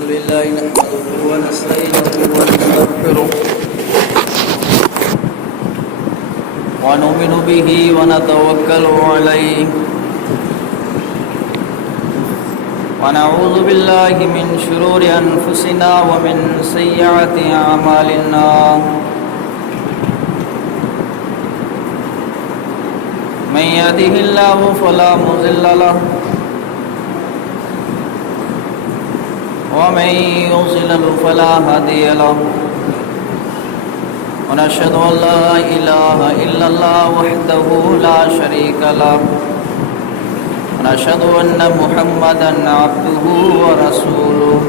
الحمد لله نحمده ونستعينه ونستغفره ونؤمن به ونتوكل عليه ونعوذ بالله من شرور أنفسنا ومن سيئات أعمالنا من يهده الله فلا مضل له ومن يضلل فلا هادي له ونشهد أن لا إله إلا الله وحده لا شريك له ونشهد أن محمدا عبده ورسوله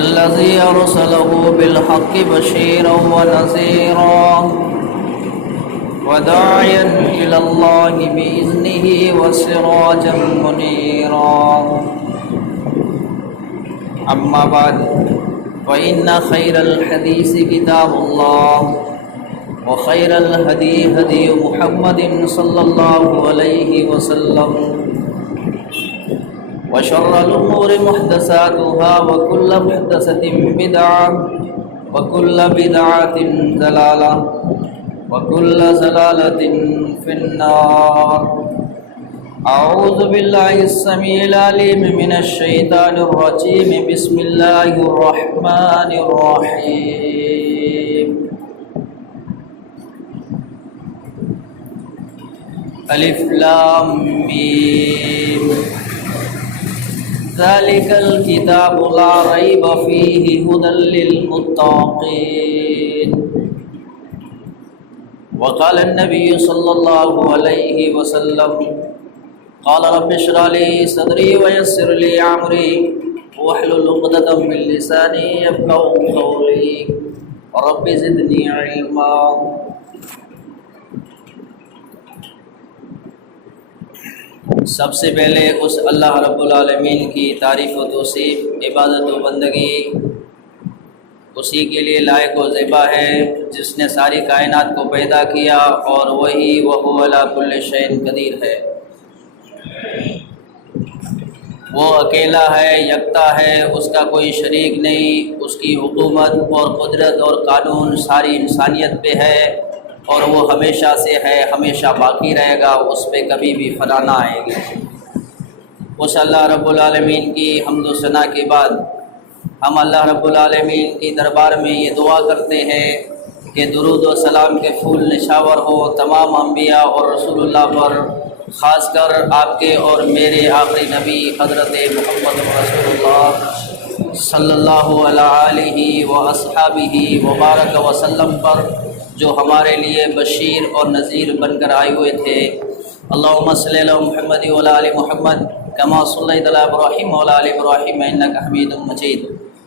الذي أرسله بالحق بشيرا ونذيرا وداعيا إلى الله بإذنه وسراجا منيرا أما بعد فإن خير الحديث كتاب الله وخير الهدي هدي محمد صلى الله عليه وسلم وشر الأمور محدثاتها وكل محدثة بدعة وكل بدعة ضلالة وكل ضلالة في النار. أعوذ بالله السميع العليم من الشيطان الرجيم. بسم الله الرحمن الرحيم. الف لام میم ذلك الكتاب لا ريب فيه هدى للمتقين. وقال النبي صلى الله عليه وسلم قال رب اشرح لي صدري ويسر لي امري واحلل عقدة من لساني يفقهوا قولي رب زدني علما. سب سے پہلے اس اللہ رب العالمین کی تعریف و توصیف، عبادت و بندگی اسی کے لیے لائق و زیبا ہے جس نے ساری کائنات کو پیدا کیا، اور وہی وہو علی کل شیء قدیر ہے. وہ اکیلا ہے، یکتا ہے، اس کا کوئی شریک نہیں. اس کی حکومت اور قدرت اور قانون ساری انسانیت پہ ہے، اور وہ ہمیشہ سے ہے، ہمیشہ باقی رہے گا، اس پہ کبھی بھی فنا نہ آئے گی. اس اللہ رب العالمین کی حمد و ثنا کے بعد ہم اللہ رب العالمین کی دربار میں یہ دعا کرتے ہیں کہ درود و سلام کے پھول نشاور ہو تمام انبیاء اور رسول اللہ پر، خاص کر آپ کے اور میرے آخری نبی حضرت محمد رسول اللہ صلی اللہ علیہ وآصحابہ وبارک وسلم پر، جو ہمارے لیے بشیر اور نذیر بن کر آئے ہوئے تھے. اللہم صلی علی محمد وعلی آل محمد کما صلیت علی ابراہیم وعلی آل ابراہیم انک حمید مجید.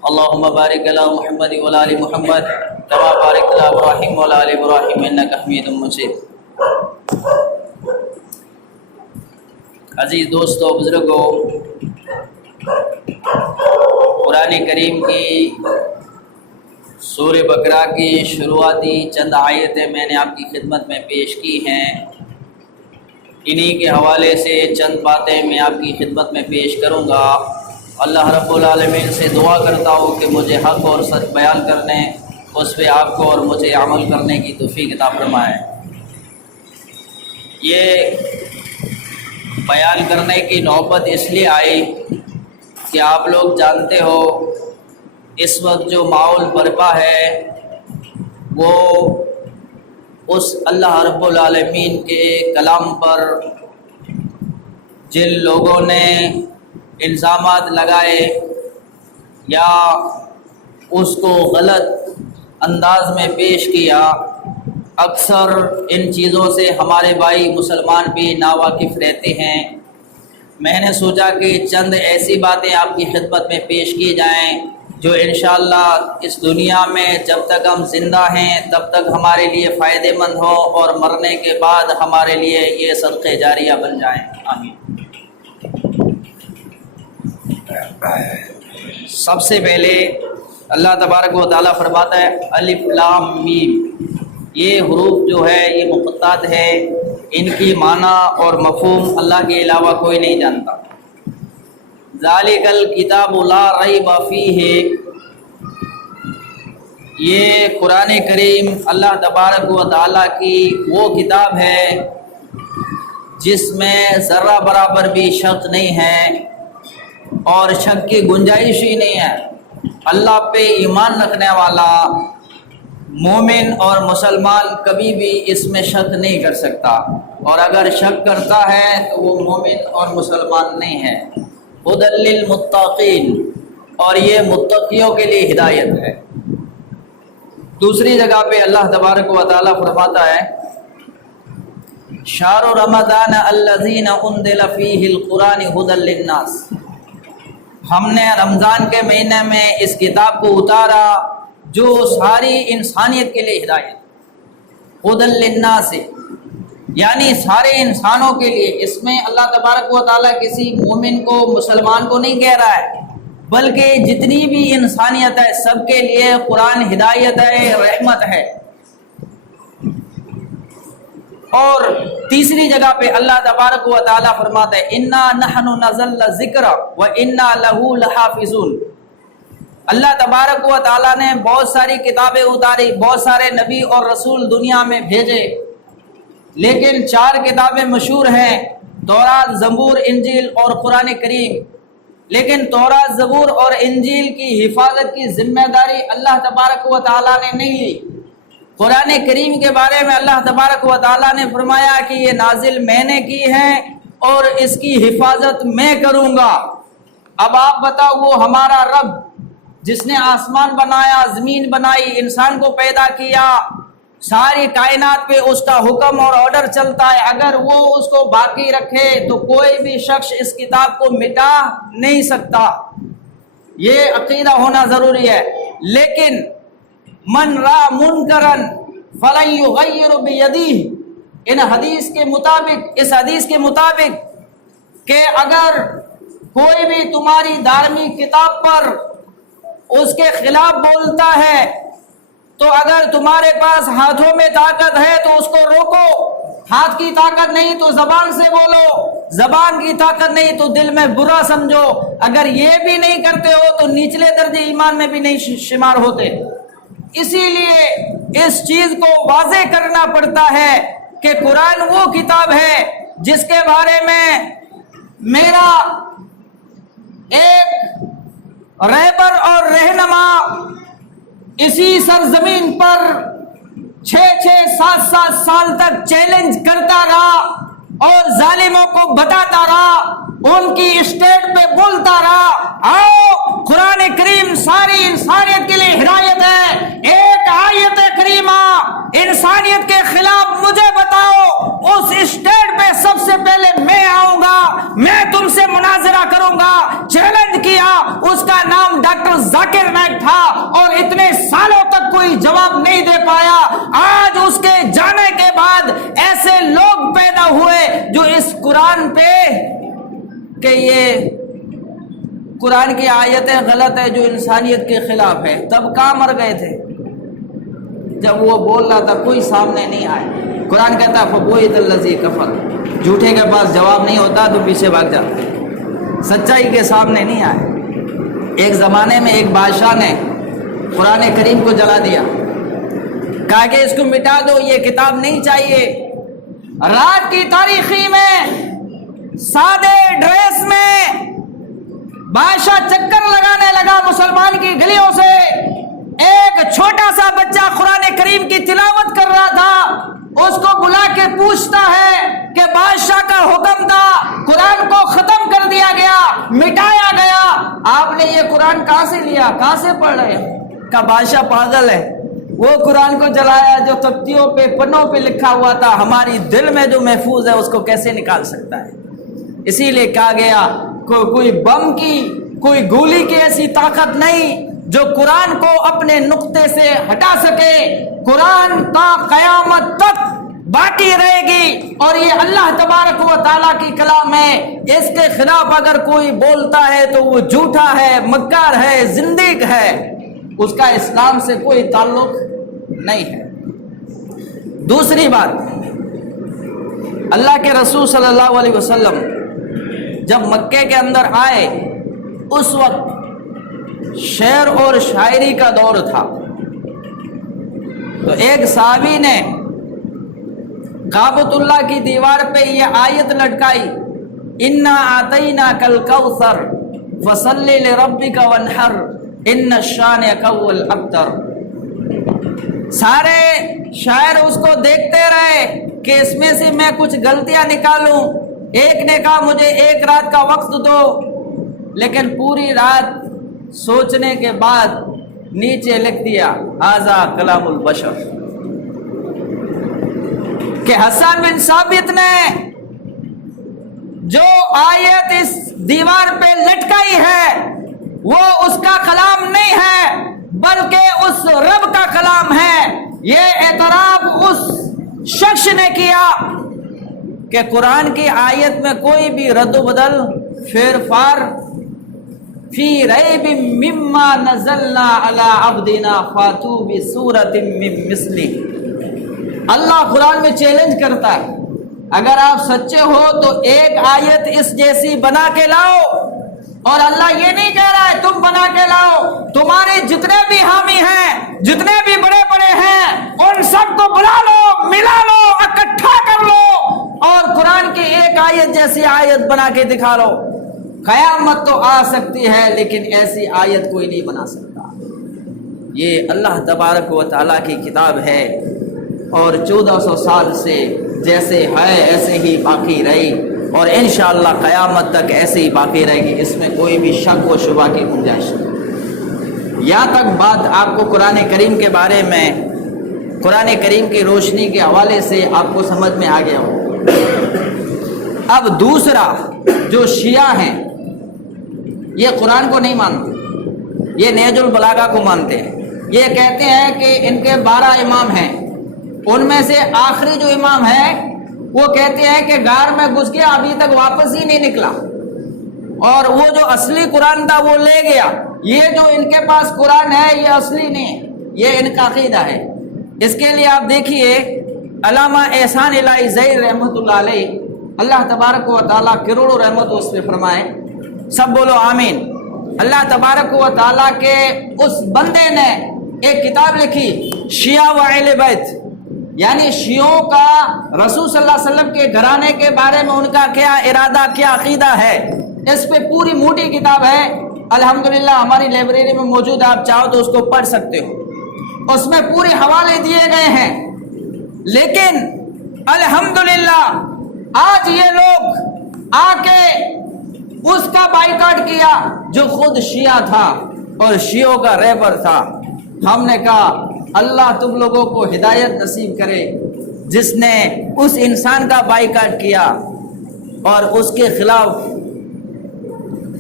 اللہم بارک علی محمد وعلی آل محمد کما بارکت علی ابراہیم وعلی آل ابراہیم انک حمید مجید. عزیز دوستو، بزرگوں، قرآن کریم کی سورہ بقرہ کی شروعاتی چند آیتیں میں نے آپ کی خدمت میں پیش کی ہیں. انہی کے حوالے سے چند باتیں میں آپ کی خدمت میں پیش کروں گا. اللہ رب العالمین سے دعا کرتا ہوں کہ مجھے حق اور سچ بیان کرنے، اس پہ آپ کو اور مجھے عمل کرنے کی توفیق عطا فرمائے. یہ بیان کرنے کی نوبت اس لیے آئی کہ آپ لوگ جانتے ہو اس وقت جو ماحول برپا ہے وہ اس اللہ رب العالمین کے کلام پر جن لوگوں نے الزامات لگائے یا اس کو غلط انداز میں پیش کیا، اکثر ان چیزوں سے ہمارے بھائی مسلمان بھی ناواقف رہتے ہیں. میں نے سوچا کہ چند ایسی باتیں آپ کی خدمت میں پیش کی جائیں جو انشاءاللہ اس دنیا میں جب تک ہم زندہ ہیں تب تک ہمارے لیے فائدہ مند ہو، اور مرنے کے بعد ہمارے لیے یہ صدقہ جاریہ بن جائیں. آمین. سب سے پہلے اللہ تبارک و تعالیٰ فرماتا ہے الف لام میم. یہ حروف جو ہے یہ مقطعات ہے، ان کی معنی اور مفہوم اللہ کے علاوہ کوئی نہیں جانتا. ذالکل کتاب لا ریب فیہ، یہ قرآن کریم اللہ تبارک و تعالیٰ کی وہ کتاب ہے جس میں ذرہ برابر بھی شک نہیں ہے اور شک کی گنجائش ہی نہیں ہے۔ اللہ پہ ایمان رکھنے والا مومن اور مسلمان کبھی بھی اس میں شک نہیں کر سکتا، اور اگر شک کرتا ہے تو وہ مومن اور مسلمان نہیں ہے۔ ھدی للمتقین، اور یہ متقیوں کے لیے ہدایت ہے۔ دوسری جگہ پہ اللہ تبارک و تعالیٰ فرماتا ہے شہر رمضان الذی انزل فیہ القرآن ھدی للناس، ہم نے رمضان کے مہینے میں اس کتاب کو اتارا جو ساری انسانیت کے لیے ہدایت، ھدی للناس یعنی سارے انسانوں کے لیے۔ اس میں اللہ تبارک و تعالیٰ کسی مومن کو مسلمان کو نہیں کہہ رہا ہے، بلکہ جتنی بھی انسانیت ہے سب کے لیے قرآن ہدایت ہے، رحمت ہے۔ اور تیسری جگہ پہ اللہ تبارک و تعالیٰ فرماتا ہے انا نحن نزلنا الذکر وانا لہ لحافظون۔ اللہ تبارک و تعالیٰ نے بہت ساری کتابیں اتاری، بہت سارے نبی اور رسول دنیا میں بھیجے، لیکن 4 کتابیں مشہور ہیں، تورات، زبور، انجیل اور قرآن کریم۔ لیکن تورات، زبور اور انجیل کی حفاظت کی ذمہ داری اللہ تبارک و تعالیٰ نے نہیں لی۔ قرآن کریم کے بارے میں اللہ تبارک و تعالیٰ نے فرمایا کہ یہ نازل میں نے کی ہے اور اس کی حفاظت میں کروں گا۔ اب آپ بتاؤ، وہ ہمارا رب جس نے آسمان بنایا، زمین بنائی، انسان کو پیدا کیا، ساری کائنات پہ اس کا حکم اور آرڈر چلتا ہے، اگر وہ اس کو باقی رکھے تو کوئی بھی شخص اس کتاب کو مٹا نہیں سکتا۔ یہ عقیدہ ہونا ضروری ہے۔ لیکن من را منکرن فلن یغیر بیدہ، اس حدیث کے مطابق کہ اگر کوئی بھی تمہاری دارمی کتاب پر اس کے خلاف بولتا ہے تو اگر تمہارے پاس ہاتھوں میں طاقت ہے تو اس کو روکو، ہاتھ کی طاقت نہیں تو زبان سے بولو، زبان کی طاقت نہیں تو دل میں برا سمجھو۔ اگر یہ بھی نہیں کرتے ہو تو نچلے درجے ایمان میں بھی نہیں شمار ہوتے۔ اسی لیے اس چیز کو واضح کرنا پڑتا ہے کہ قرآن وہ کتاب ہے جس کے بارے میں میرا ایک رہبر اور رہنما اسی سرزمین پر 6-7 سال تک چیلنج کرتا رہا اور ظالموں کو بتاتا رہا، ان کی اسٹیٹ پہ بولتا رہا، آؤ قرآن کریم ساری انسانیت کے لیے ہدایت ہے، ایک آیت کریمہ انسانیت کے خلاف مجھے بتاؤ، اس اسٹیٹ پہ سب سے پہلے میں آؤں گا، میں تم سے مناظرہ کروں گا۔ چیلنج کیا، اس کا نام ڈاکٹر ذاکر نائک تھا، اور اتنے سالوں تک کوئی جواب نہیں دے پایا۔ آج اس کے جانے کے بعد ایسے لوگ پیدا ہوئے جو اس قرآن پہ کہ یہ قرآن کی آیتیں غلط ہے، جو انسانیت کے خلاف ہے، تب کہاں مر گئے تھے جب وہ بول رہا تھا، کوئی سامنے نہیں آئے۔ قرآن کہتا ہے فَبُوئِتَ الَّذِي كَفَرَ، جھوٹے کے پاس جواب نہیں ہوتا تو پیچھے بھاگ جاتے، سچائی کے سامنے نہیں آئے۔ ایک زمانے میں ایک بادشاہ نے قرآن کریم کو جلا دیا، کہا کہ اس کو مٹا دو، یہ کتاب نہیں چاہیے۔ رات کی تاریخی میں سادے ڈریس میں بادشاہ چکر لگانے لگا مسلمان کی گلیوں سے، ایک چھوٹا سا بچہ قرآن کریم کی تلاوت کر رہا تھا، اس کو بلا کے پوچھتا ہے کہ بادشاہ کا حکم تھا، قرآن کو ختم کر دیا گیا، مٹایا گیا، آپ نے یہ قرآن کہاں سے لیا، کہاں سے پڑھ رہے ہیں؟ کہ بادشاہ پاگل ہے، وہ قرآن کو جلایا جو تختیوں پہ پنوں پہ لکھا ہوا تھا، ہماری دل میں جو محفوظ ہے اس کو کیسے نکال سکتا ہے؟ اسی لیے کہا گیا کوئی بم کی، کوئی گولی کی ایسی طاقت نہیں جو قرآن کو اپنے نقطے سے ہٹا سکے۔ قرآن تا قیامت تک باقی رہے گی، اور یہ اللہ تبارک و تعالیٰ کی کلام ہے، اس کے خلاف اگر کوئی بولتا ہے تو وہ جھوٹا ہے، مکار ہے، زندیق ہے، اس کا اسلام سے کوئی تعلق نہیں ہے۔ دوسری بات، اللہ کے رسول صلی اللہ علیہ وسلم جب مکے کے اندر آئے اس وقت شعر اور شاعری کا دور تھا، تو ایک صحابی نے کعبۃ اللہ کی دیوار پہ یہ آیت لٹکائی، انا اعطیناک الکوثر فصل لربک وانحر ان شانئک هو الابتر۔ سارے شاعر اس کو دیکھتے رہے کہ اس میں سے میں کچھ غلطیاں نکالوں۔ ایک نے کہا مجھے ایک رات کا وقت دو، لیکن پوری رات سوچنے کے بعد نیچے لکھ دیا ھذا کلام البشر، کہ حسان بن ثابت نے جو آیت اس دیوار پہ لٹکائی ہے وہ اس کا کلام نہیں ہے بلکہ اس رب کا کلام ہے۔ یہ اعتراف اس شخص نے کیا کہ قرآن کی آیت میں کوئی بھی رد و بدل، پھیر پھار، فی ریب مما نزلنا علی عبدنا فاتوا بسورۃ من مثلہ۔ اللہ قرآن میں چیلنج کرتا ہے، اگر آپ سچے ہو تو ایک آیت اس جیسی بنا کے لاؤ، اور اللہ یہ نہیں کہہ رہا ہے تم بنا کے لاؤ، تمہارے جتنے بھی حامی ہیں، جتنے بھی بڑے بڑے ہیں، ان سب کو بلا لو، ملا لو، اکٹھا کر لو اور قرآن کی ایک آیت جیسی آیت بنا کے دکھا لو۔ قیامت تو آ سکتی ہے لیکن ایسی آیت کوئی نہیں بنا سکتا۔ یہ اللہ تبارک و تعالیٰ کی کتاب ہے اور 1400 سال سے جیسے ہے ایسے ہی باقی رہی، اور انشاءاللہ قیامت تک ایسے ہی باقی رہے گی، اس میں کوئی بھی شک و شبہ کی گنجائش نہیں۔ یہاں تک بات آپ کو قرآن کریم کے بارے میں، قرآن کریم کی روشنی کے حوالے سے آپ کو سمجھ میں آ گیا ہو۔ اب دوسرا جو شیعہ ہیں یہ قرآن کو نہیں مانتے، یہ نہج البلاغہ کو مانتے ہیں۔ یہ کہتے ہیں کہ ان کے 12 امام ہیں، ان میں سے آخری جو امام ہے وہ کہتے ہیں کہ غار میں گھس گیا، ابھی تک واپس ہی نہیں نکلا، اور وہ جو اصلی قرآن تھا وہ لے گیا۔ یہ جو ان کے پاس قرآن ہے یہ اصلی نہیں، یہ ان کا عقیدہ ہے۔ اس کے لیے آپ دیکھیے علامہ احسان الہی ظہیر رحمۃ اللہ علیہ، اللہ تبارک و تعالیٰ کروڑوں رحمت اس پہ فرمائے، سب بولو آمین۔ اللہ تبارک و تعالیٰ کے اس بندے نے ایک کتاب لکھی شیعہ و اہل بیت، یعنی شیعوں کا رسول صلی اللہ علیہ وسلم کے گھرانے کے بارے میں ان کا کیا ارادہ، کیا عقیدہ ہے، اس پہ پوری موٹی کتاب ہے، الحمدللہ ہماری لائبریری میں موجود ہے، آپ چاہو تو اس کو پڑھ سکتے ہو، اس میں پورے حوالے دیے گئے ہیں۔ لیکن الحمدللہ آج یہ لوگ آ کے اس کا بائیکاٹ کیا جو خود شیعہ تھا اور شیعوں کا رہبر تھا۔ ہم نے کہا اللہ تم لوگوں کو ہدایت نصیب کرے جس نے اس انسان کا بائیکاٹ کیا اور اس کے خلاف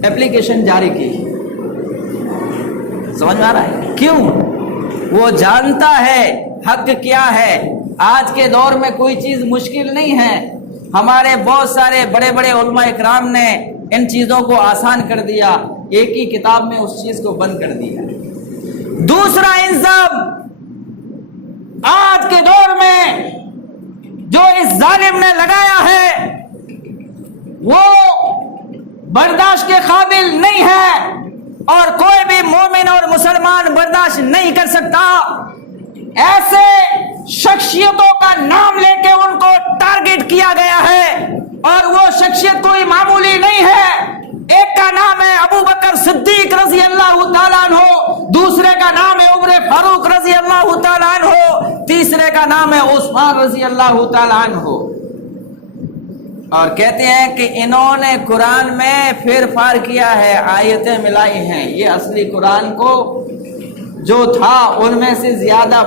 ایپلیکیشن جاری کی۔ سمجھ میں آ رہا ہے کیوں؟ وہ جانتا ہے حق کیا ہے۔ آج کے دور میں کوئی چیز مشکل نہیں ہے، ہمارے بہت سارے بڑے بڑے علماء اکرام نے ان چیزوں کو آسان کر دیا، ایک ہی کتاب میں اس چیز کو بند کر دیا۔ دوسرا الزام آج کے دور میں جو اس ظالم نے لگایا ہے وہ برداشت کے قابل نہیں ہے اور کوئی بھی مومن اور مسلمان برداشت نہیں کر سکتا۔ ایسے شخصیتوں کا نام لے کے ان کو ٹارگٹ کیا گیا ہے اور وہ شخصیت کوئی معمولی نہیں ہے۔ ایک کا نام ہے ابو بکر صدیق رضی اللہ تعالیٰ عنہ، دوسرے کا نام ہے عمر فاروق رضی اللہ تعالیٰ عنہ، تیسرے کا نام ہے عثمان رضی اللہ تعالیٰ عنہ۔ اور کہتے ہیں کہ انہوں نے قرآن میں پھیر پھار کیا ہے، آیتیں ملائی ہیں، یہ اصلی قرآن کو جو تھا ان میں سے زیادہ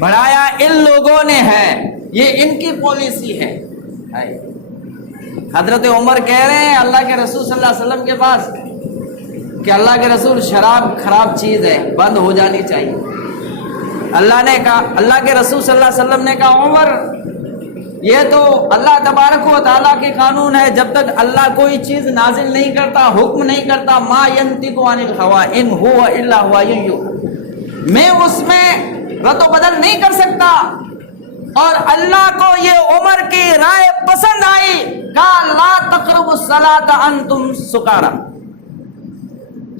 بڑھایا ان لوگوں نے ہے، یہ ان کی پالیسی ہے۔ حضرت عمر کہہ رہے ہیں اللہ کے رسول صلی اللہ علیہ وسلم کے پاس کہ اللہ کے رسول شراب خراب چیز ہے، بند ہو جانی چاہیے۔ اللہ نے کہا، اللہ کے رسول صلی اللہ علیہ وسلم نے کہا عمر یہ تو اللہ تبارک و تعالیٰ کے قانون ہے، جب تک اللہ کوئی چیز نازل نہیں کرتا، حکم نہیں کرتا، ما ینطق عن الہویٰ ان ہوا الا وحی یوحیٰ، میں اس میں رد و بدل نہیں کر سکتا۔ اور اللہ کو یہ عمر کی رائے پسند آئی، کہا لا تقربوا الصلاۃ انتم سکارا،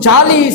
40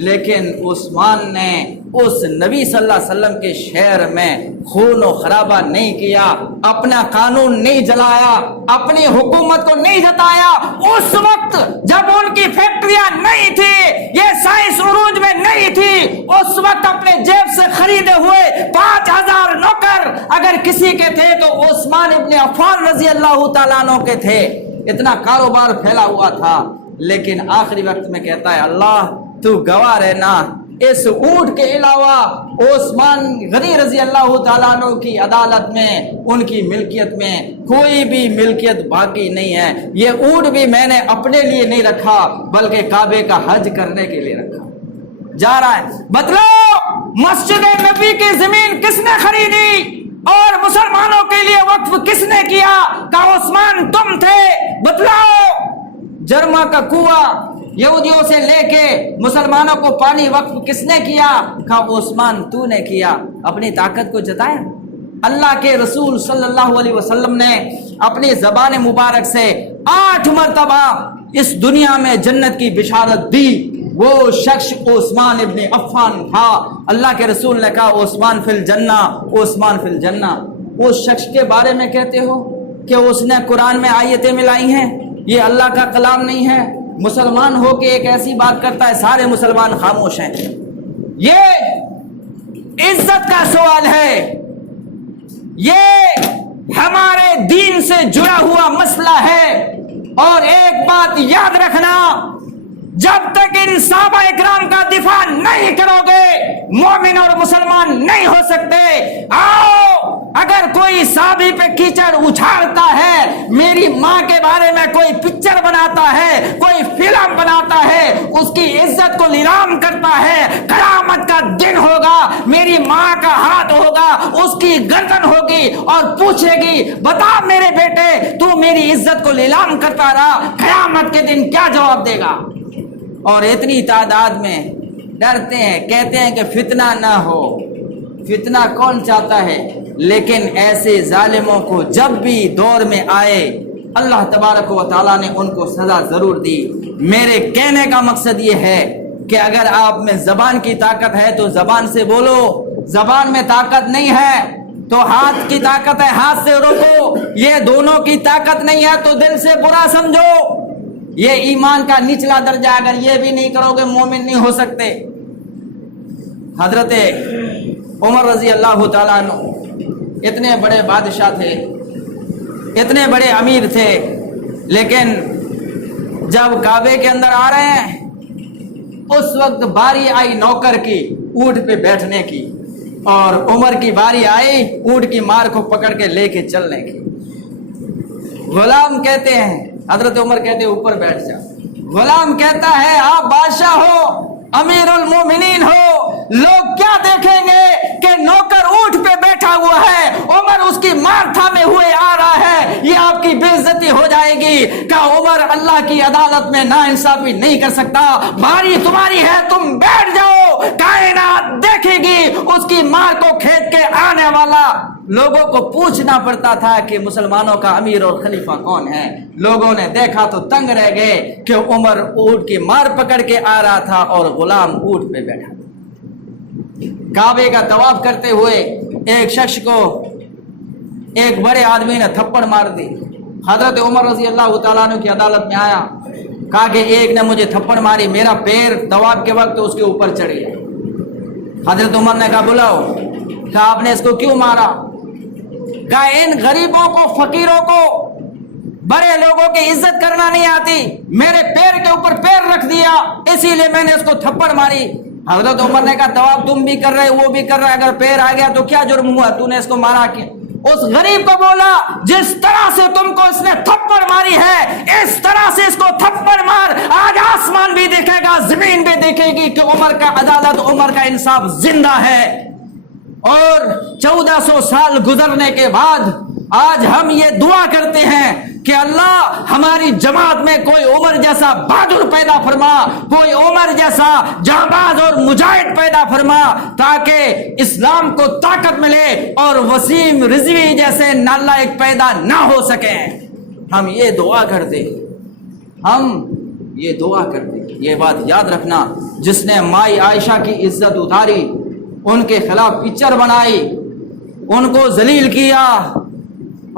لیکن عثمان نے اس نبی صلی اللہ علیہ وسلم کے شہر میں خون و خرابہ نہیں کیا، اپنا قانون نہیں جلایا، اپنی حکومت کو نہیں جتایا۔ اس وقت جب ان کی فیکٹریاں نہیں تھی، یہ سائنس عروج میں نہیں تھی، اس وقت اپنے جیب سے خریدے ہوئے 5000 نوکر اگر کسی کے تھے تو عثمان ابن عفان رضی اللہ تعالیٰ عنہ کے تھے۔ اتنا کاروبار پھیلا ہوا تھا، لیکن آخری وقت میں کہتا ہے اللہ تو گواہ رہنا، اس اونٹ کے علاوہ عثمان غنی رضی اللہ تعالیٰ عنہ کی عدالت میں، ان کی ملکیت میں کوئی بھی ملکیت باقی نہیں ہے۔ یہ اونٹ بھی میں نے اپنے لیے نہیں رکھا بلکہ کعبے کا حج کرنے کے لیے رکھا۔ جا رہا ہے، بتلاؤ مسجد نبی کی زمین کس نے خریدی اور مسلمانوں کے لیے وقف کس نے کیا؟ کہا عثمان تم تھے۔ بتلاؤ جرما کا کنواں یہودیوں سے لے کے مسلمانوں کو پانی وقف کس نے کیا؟ کہا عثمان تو نے کیا۔ اپنی طاقت کو جتایا۔ اللہ کے رسول صلی اللہ علیہ وسلم نے اپنی زبان مبارک سے 8 مرتبہ اس دنیا میں جنت کی بشارت دی۔ وہ شخص عثمان ابن عفان تھا۔ اللہ کے رسول نے کہا عثمان فی الجنہ، عثمان فی الجنہ۔ اس شخص کے بارے میں کہتے ہو کہ اس نے قرآن میں آیتیں ملائی ہیں، یہ اللہ کا کلام نہیں ہے، مسلمان ہو کے ایک ایسی بات کرتا ہے سارے مسلمان خاموش ہیں۔ یہ عزت کا سوال ہے، یہ ہمارے دین سے جڑا ہوا مسئلہ ہے۔ اور ایک بات یاد رکھنا، جب تک ان صحابہ اکرام کا دفاع نہیں کرو گے مومن اور مسلمان نہیں ہو سکتے۔ آؤ اگر کوئی صحابی پہ کیچڑ اچھالتا ہے، میری ماں کے بارے میں کوئی پکچر بناتا ہے، کوئی فلم بناتا ہے، اس کی عزت کو نیلام کرتا ہے، قیامت کا دن ہوگا، میری ماں کا ہاتھ ہوگا، اس کی گردن ہوگی اور پوچھے گی بتا میرے بیٹے تو میری عزت کو نیلام کرتا رہا، قیامت کے دن کیا جواب دے گا؟ اور اتنی تعداد میں ڈرتے ہیں، کہتے ہیں کہ فتنہ نہ ہو۔ فتنہ کون چاہتا ہے؟ لیکن ایسے ظالموں کو جب بھی دور میں آئے اللہ تبارک و تعالیٰ نے ان کو سزا ضرور دی۔ میرے کہنے کا مقصد یہ ہے کہ اگر آپ میں زبان کی طاقت ہے تو زبان سے بولو، زبان میں طاقت نہیں ہے تو ہاتھ کی طاقت ہے، ہاتھ سے روکو۔ یہ دونوں کی طاقت نہیں ہے تو دل سے برا سمجھو۔ یہ ایمان کا نچلا درجہ، اگر یہ بھی نہیں کرو گے مومن نہیں ہو سکتے۔ حضرت عمر رضی اللہ تعالیٰ عنہ اتنے بڑے بادشاہ تھے، اتنے بڑے امیر تھے، لیکن جب کعبے کے اندر آ رہے ہیں اس وقت باری آئی نوکر کی اونٹ پہ بیٹھنے کی، اور عمر کی باری آئی اونٹ کی مار کو پکڑ کے لے کے چلنے کی۔ غلام کہتے ہیں، حضرت عمر کہتے ہیں اوپر بیٹھ جا۔ غلام کہتا ہے آپ بادشاہ ہو، امیر المومنین ہو، لوگ کیا دیکھیں گے کہ نوکر اونٹ پہ بیٹھا ہوا ہے، عمر اس کی مار تھامے ہوئے آ رہا ہے، یہ آپ کی بے عزتی ہو جائے گی۔ کہا عمر اللہ کی عدالت میں ناانصافی نہیں کر سکتا، باری تمہاری ہے، تم بیٹھ جاؤ، کائنات دیکھے گی اس کی مار کو کھینچ کے آنے والا۔ لوگوں کو پوچھنا پڑتا تھا کہ مسلمانوں کا امیر اور خلیفہ کون ہے۔ لوگوں نے دیکھا تو تنگ رہ گئے کہ عمر اونٹ کی مار پکڑ کے آ رہا تھا اور غلام اونٹ پہ بیٹھا تھا۔ کعبے کا طواف کرتے ہوئے ایک شخص کو ایک بڑے آدمی نے تھپڑ مار دی۔ حضرت عمر رضی اللہ تعالیٰ عنہ کی عدالت میں آیا، کہا کہ ایک نے مجھے تھپڑ ماری، میرا پیر طواف کے وقت اس کے اوپر چڑھ گیا۔ حضرت عمر نے کہا بلاؤ۔ کہا آپ نے اس کو کیوں مارا؟ کہا ان غریبوں کو، فقیروں کو، بڑے لوگوں کی عزت کرنا نہیں آتی، میرے پیر کے اوپر پیر رکھ دیا اسی لیے میں نے اس کو تھپڑ ماری۔ حضرت عمر نے کہا طواف تم بھی کر رہے وہ بھی کر رہے، اگر پیر آ گیا تو کیا جرم ہوا، تو نے اس کو مارا کیا؟ اس غریب کو بولا جس طرح سے تم کو اس نے تھپڑ ماری ہے اس طرح سے اس کو تھپڑ مار، آج آسمان بھی دیکھے گا، زمین بھی دیکھے گی کہ عمر کا عدالت، عمر کا انصاف زندہ ہے۔ اور 1400 سال گزرنے کے بعد آج ہم یہ دعا کرتے ہیں کہ اللہ ہماری جماعت میں کوئی عمر جیسا بہادر پیدا فرما، کوئی عمر جیسا جانباز اور مجاہد پیدا فرما، تاکہ اسلام کو طاقت ملے اور وسیم رضوی جیسے نالائق پیدا نہ ہو سکیں۔ ہم یہ دعا کرتے، ہم یہ دعا کرتے. یہ بات یاد رکھنا, جس نے مائی عائشہ کی عزت اتاری, ان کے خلاف پکچر بنائی, ان کو ذلیل کیا,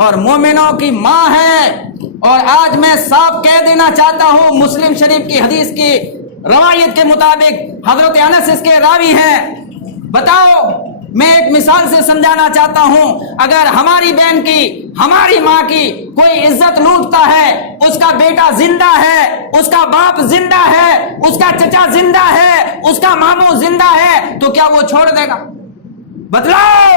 اور مومنوں کی ماں ہے. اور آج میں صاف کہہ دینا چاہتا ہوں, مسلم شریف کی حدیث کی روایت کے مطابق حضرت انس اس کے راوی ہیں. بتاؤ, میں ایک مثال سے سمجھانا چاہتا ہوں, اگر ہماری بہن کی, ہماری ماں کی کوئی عزت لوٹتا ہے, اس کا بیٹا زندہ ہے, اس کا باپ زندہ ہے, اس کا چچا زندہ ہے, اس کا ماموں زندہ ہے, تو کیا وہ چھوڑ دے گا؟ بتلاؤ,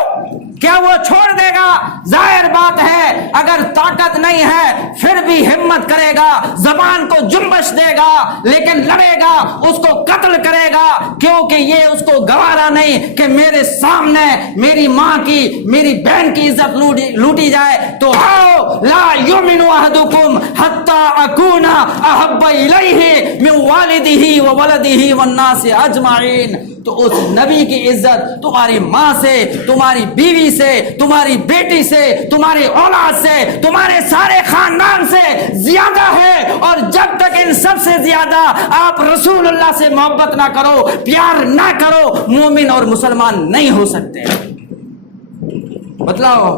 کیا وہ چھوڑ دے گا؟ ظاہر بات ہے, اگر طاقت نہیں ہے پھر بھی ہمت کرے گا, زبان کو جنبش دے گا, لیکن لڑے گا, اس کو قتل کرے گا, کیونکہ یہ اس کو گوارا نہیں کہ میرے سامنے میری ماں کی, میری بہن کی عزت لوٹی جائے. تو آؤ, لا یؤمن احدکم حتی اکون احب الیہ من والدہ وولدہ والناس اجمعین. تو اس نبی کی عزت تمہاری ماں سے, تمہاری بیوی سے, تمہاری بیٹی سے, تمہاری اولاد سے, تمہارے سارے خاندان سے زیادہ ہے. اور جب تک ان سب سے زیادہ آپ رسول اللہ سے محبت نہ کرو, پیار نہ کرو, مومن اور مسلمان نہیں ہو سکتے. بتلاؤ,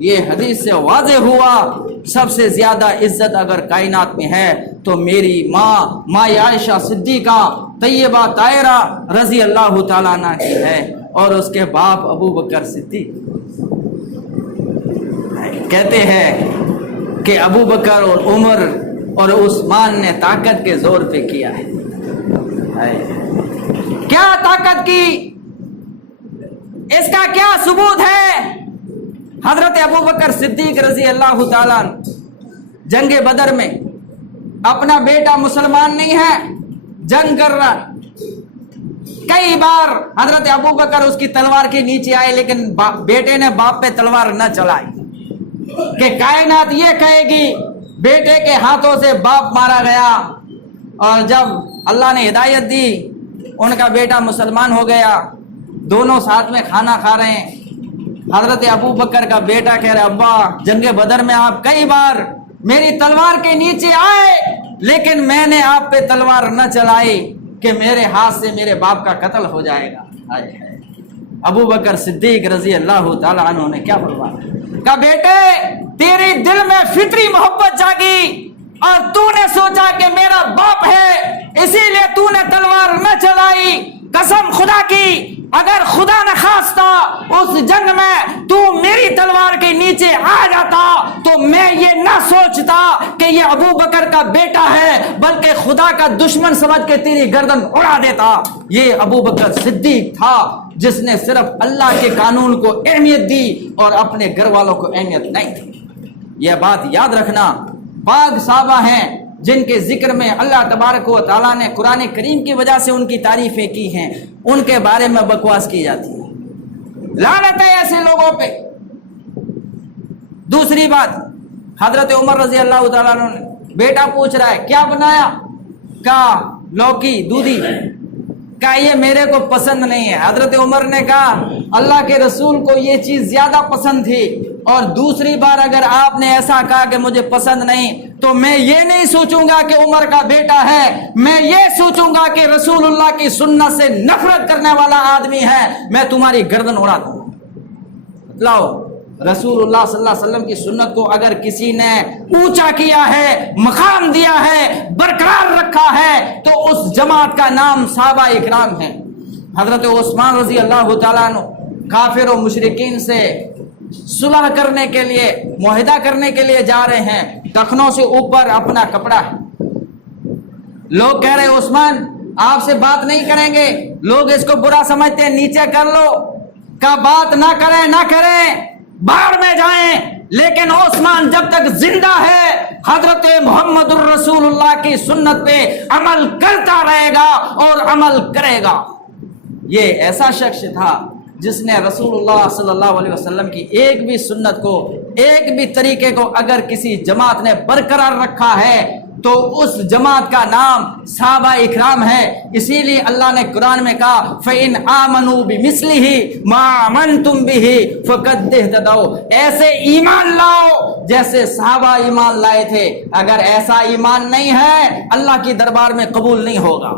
یہ حدیث سے واضح ہوا, سب سے زیادہ عزت اگر کائنات میں ہے تو میری ماں عائشہ صدیقہ طیبہ طاہرہ رضی اللہ تعالیٰ عنہ کی ہے, اور اس کے باپ ابو بکر صدیق. کہتے ہیں کہ ابو بکر اور عمر اور عثمان نے طاقت کے زور پہ کیا ہے. کیا طاقت کی؟ اس کا کیا ثبوت ہے؟ حضرت ابو بکر صدیق رضی اللہ تعالیٰ جنگ بدر میں, اپنا بیٹا مسلمان نہیں ہے, جنگ کر رہا, کئی بار حضرت ابو بکر اس کی تلوار کے نیچے آئے, لیکن بیٹے نے باپ پہ تلوار نہ چلائی کہ کائنات یہ کہے گی بیٹے کے ہاتھوں سے باپ مارا گیا. اور جب اللہ نے ہدایت دی, ان کا بیٹا مسلمان ہو گیا, دونوں ساتھ میں کھانا کھا رہے ہیں. حضرت ابو بکر کا بیٹا کہہ رہے, ابا جنگ بدر میں آپ کئی بار میری تلوار کے نیچے آئے, لیکن میں نے آپ پہ تلوار نہ چلائی کہ میرے ہاتھ سے میرے باپ کا قتل ہو جائے گا. ابو بکر صدیق رضی اللہ تعالیٰ عنہ نے کیا فرمایا؟ کہا, بیٹے تیرے دل میں فطری محبت جاگی اور تو نے سوچا کہ میرا باپ ہے, اسی لیے تو نے تلوار نہ چلائی. قسم خدا کی, اگر خدا نہ خواستہ اس جنگ میں تو میری تلوار کے نیچے آ جاتا تو میں یہ نہ سوچتا کہ یہ ابو بکر کا بیٹا ہے, بلکہ خدا کا دشمن سمجھ کے تیری گردن اڑا دیتا. یہ ابو بکر صدیق تھا جس نے صرف اللہ کے قانون کو اہمیت دی اور اپنے گھر والوں کو اہمیت نہیں دی. یہ بات یاد رکھنا. بعض صحابہ ہیں جن کے ذکر میں اللہ تبارک و تعالیٰ نے قرآن کریم کی وجہ سے ان کی تعریفیں کی ہیں, ان کے بارے میں بکواس کی جاتی ہے. لعنت ہے ایسے لوگوں پہ. دوسری بات, حضرت عمر رضی اللہ تعالیٰ عنہ نے, بیٹا پوچھ رہا ہے کیا بنایا؟ کہا لوکی دودھی. کہا یہ میرے کو پسند نہیں ہے. حضرت عمر نے کہا اللہ کے رسول کو یہ چیز زیادہ پسند تھی, اور دوسری بار اگر آپ نے ایسا کہا کہ مجھے پسند نہیں, تو میں یہ نہیں سوچوں گا کہ عمر کا بیٹا ہے, میں یہ سوچوں گا کہ رسول اللہ کی سنت سے نفرت کرنے والا آدمی ہے, میں تمہاری گردن اڑا دوں. بتلاؤ, رسول اللہ صلی اللہ علیہ وسلم کی سنت کو اگر کسی نے اونچا کیا ہے, مقام دیا ہے, برقرار رکھا ہے, تو اس جماعت کا نام صحابہ اکرام ہے. حضرت عثمان رضی اللہ تعالیٰ عنہ کافر و مشرکین سے صلح کرنے کے لیے, معاہدہ کرنے کے لیے جا رہے ہیں. ٹخنوں سے اوپر اپنا کپڑا ہے. لوگ کہہ رہے عثمان آپ سے بات نہیں کریں گے, لوگ اس کو برا سمجھتے ہیں, نیچے کر لو. کا بات نہ کریں, باہر میں جائیں. لیکن عثمان جب تک زندہ ہے حضرت محمد الرسول اللہ کی سنت پہ عمل کرتا رہے گا اور عمل کرے گا. یہ ایسا شخص تھا جس نے رسول اللہ صلی اللہ علیہ وسلم کی ایک بھی سنت کو, ایک بھی طریقے کو اگر کسی جماعت نے برقرار رکھا ہے تو اس جماعت کا نام صحابہ اکرام ہے. اسی لیے اللہ نے قرآن میں کہا فَإِنْ آمَنُوا بِمِثْلِهِ مَا آمَنْتُمْ بِهِ فَقَدْ اهْتَدَوْا. ایسے ایمان لاؤ جیسے صحابہ ایمان لائے تھے. اگر ایسا ایمان نہیں ہے اللہ کی دربار میں قبول نہیں ہوگا.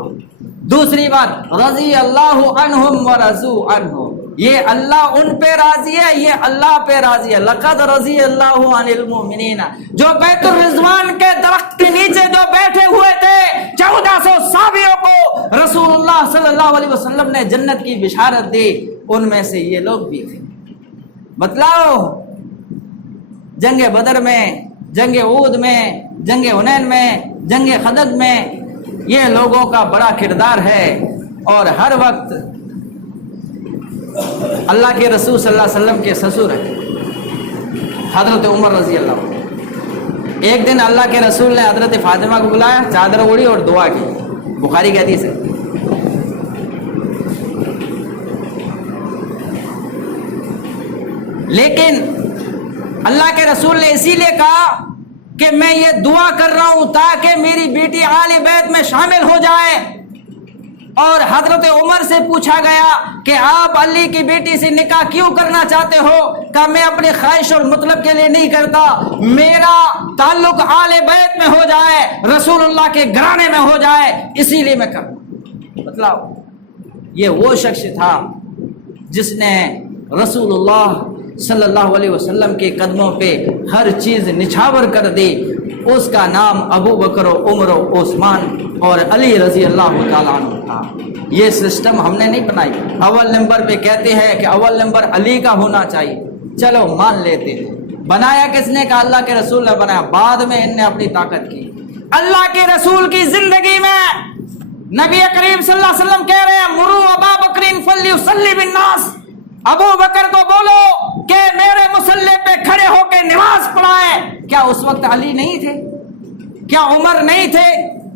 دوسری بات رضی اللہ عنہم ورضوا عنہ. یہ اللہ ان پہ راضی ہے, یہ اللہ پہ راضی ہے. لقد رضی اللہ عن المؤمنین. جو بیت الرضوان کے درخت کے نیچے جو بیٹھے ہوئے تھے 1400 صحابیوں کو رسول اللہ صلی اللہ علیہ وسلم نے جنت کی بشارت دی, ان میں سے یہ لوگ بھی تھے. بتلاؤ جنگ بدر میں, جنگ احد میں, جنگ حنین میں, جنگ خندق میں یہ لوگوں کا بڑا کردار ہے. اور ہر وقت اللہ کے رسول صلی اللہ علیہ وسلم کے سسر ہیں حضرت عمر رضی اللہ عنہ. ایک دن اللہ کے رسول نے حضرت فاطمہ کو بلایا, چادر اوڑھی اور دعا کی. بخاری کی حدیث ہے. لیکن اللہ کے رسول نے اسی لیے کہا کہ میں یہ دعا کر رہا ہوں تاکہ میری بیٹی آل بیت میں شامل ہو جائے. اور حضرت عمر سے پوچھا گیا کہ آپ علی کی بیٹی سے نکاح کیوں کرنا چاہتے ہو؟ کہا میں اپنی خواہش اور مطلب کے لیے نہیں کرتا, میرا تعلق آل بیت میں ہو جائے, رسول اللہ کے گھرانے میں ہو جائے, اسی لیے میں کروں. مطلب یہ وہ شخص تھا جس نے رسول اللہ صلی اللہ علیہ وسلم کے قدموں پہ ہر چیز نچھاور کر دی. اس کا نام ابو بکر و عمر و عثمان اور علی رضی اللہ تعالیٰ عنہ تھا. یہ سسٹم ہم نے نہیں بنائی. اول نمبر پہ کہتے ہیں کہ اول نمبر علی کا ہونا چاہیے, چلو مان لیتے ہیں. بنایا کس نے؟ کہا اللہ کے رسول نے بنایا. بعد میں ان نے اپنی طاقت کی. اللہ کے رسول کی زندگی میں نبی کریم صلی اللہ علیہ وسلم کہہ رہے ہیں مرو ابا بکر فلیصلی بالناس. ابو بکر کو بولو کہ میرے مصلی پہ کھڑے ہو کے نماز پڑھائے. کیا اس وقت علی نہیں تھے؟ کیا عمر نہیں تھے؟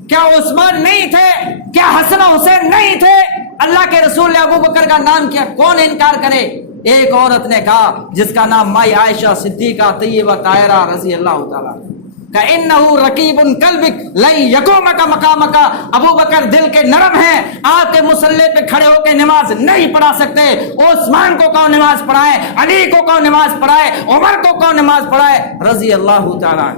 کیا عثمان نہیں تھے؟ کیا حسن و حسین نہیں تھے؟ اللہ کے رسول نے ابو بکر کا نام کیا, کون انکار کرے؟ ایک عورت نے کہا جس کا نام مائی عائشہ صدیقہ طیبہ طاہرہ رضی اللہ تعالیٰ کہ انہو رقیب قلبک لن یقومک مقامک. ابو بکر دل کے نرم ہیں, آپ کے مصلی پہ کھڑے ہو کے نماز نہیں پڑھا سکتے. عثمان کو کون نماز پڑھائے, علی کو کون نماز پڑھائے, عمر کو کون نماز پڑھائے رضی اللہ تعالیٰ.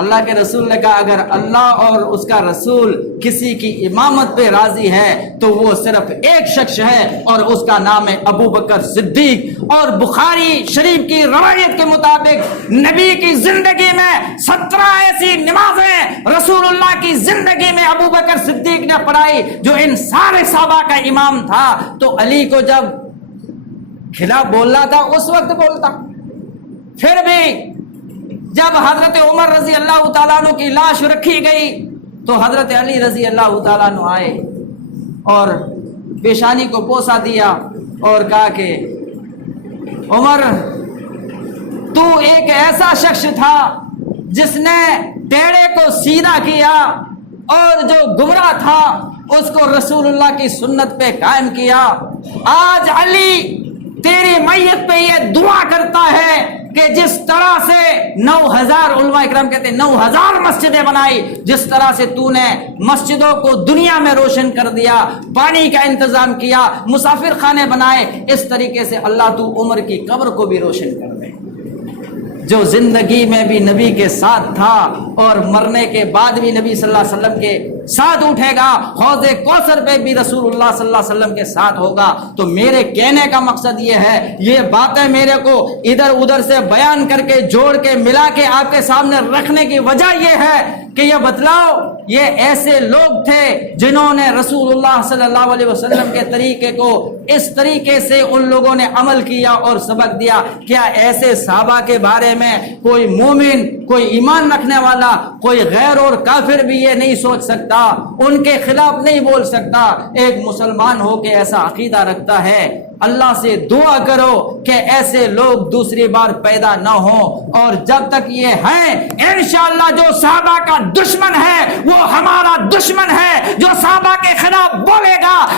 اللہ کے رسول نے کہا اگر اللہ اور اس کا رسول کسی کی امامت پہ راضی ہے تو وہ صرف ایک شخص ہے اور اس کا نام ہے ابو بکر صدیق. اور بخاری شریف کی روایت کے مطابق نبی کی زندگی میں 17 ایسی نمازیں رسول اللہ کی زندگی میں ابو بکر صدیق نے پڑھائی جو ان سارے صحابہ کا امام تھا. تو علی کو جب خلاف بولنا تھا اس وقت بولتا. پھر بھی جب حضرت عمر رضی اللہ تعالیٰ عنہ کی لاش رکھی گئی تو حضرت علی رضی اللہ تعالیٰ عنہ آئے اور پیشانی کو بوسہ دیا اور کہا کہ عمر تو ایک ایسا شخص تھا جس نے ٹیڑے کو سیدھا کیا اور جو گمراہ تھا اس کو رسول اللہ کی سنت پہ قائم کیا. آج علی تیری میت پہ یہ دعا کرتا ہے کہ جس طرح سے 9000 علماء اکرام کہتے ہیں 9000 مسجدیں بنائی, جس طرح سے تو نے مسجدوں کو دنیا میں روشن کر دیا, پانی کا انتظام کیا, مسافر خانے بنائے, اس طریقے سے اللہ تو عمر کی قبر کو بھی روشن کر دے. جو زندگی میں بھی نبی کے ساتھ تھا اور مرنے کے بعد بھی نبی صلی اللہ علیہ وسلم کے ساتھ اٹھے گا, حوض کوثر پہ بھی رسول اللہ صلی اللہ علیہ وسلم کے ساتھ ہوگا. تو میرے کہنے کا مقصد یہ ہے, یہ باتیں میرے کو ادھر ادھر سے بیان کر کے جوڑ کے ملا کے آپ کے سامنے رکھنے کی وجہ یہ ہے کہ یہ بتلاؤ یہ ایسے لوگ تھے جنہوں نے رسول اللہ صلی اللہ علیہ وسلم کے طریقے کو اس طریقے سے ان لوگوں نے عمل کیا اور سبق دیا. کیا ایسے صحابہ کے بارے میں کوئی مومن, کوئی ایمان رکھنے والا, کوئی غیر اور کافر بھی یہ نہیں سوچ سکتا, ان کے خلاف نہیں بول سکتا؟ ایک مسلمان ہو کے ایسا عقیدہ رکھتا ہے. اللہ سے دعا کرو کہ ایسے لوگ دوسری بار پیدا نہ ہوں, اور جب تک یہ ہیں انشاءاللہ جو صحابہ کا دشمن ہے وہ ہمارا دشمن ہے. جو صحابہ کے خلاف بولے گا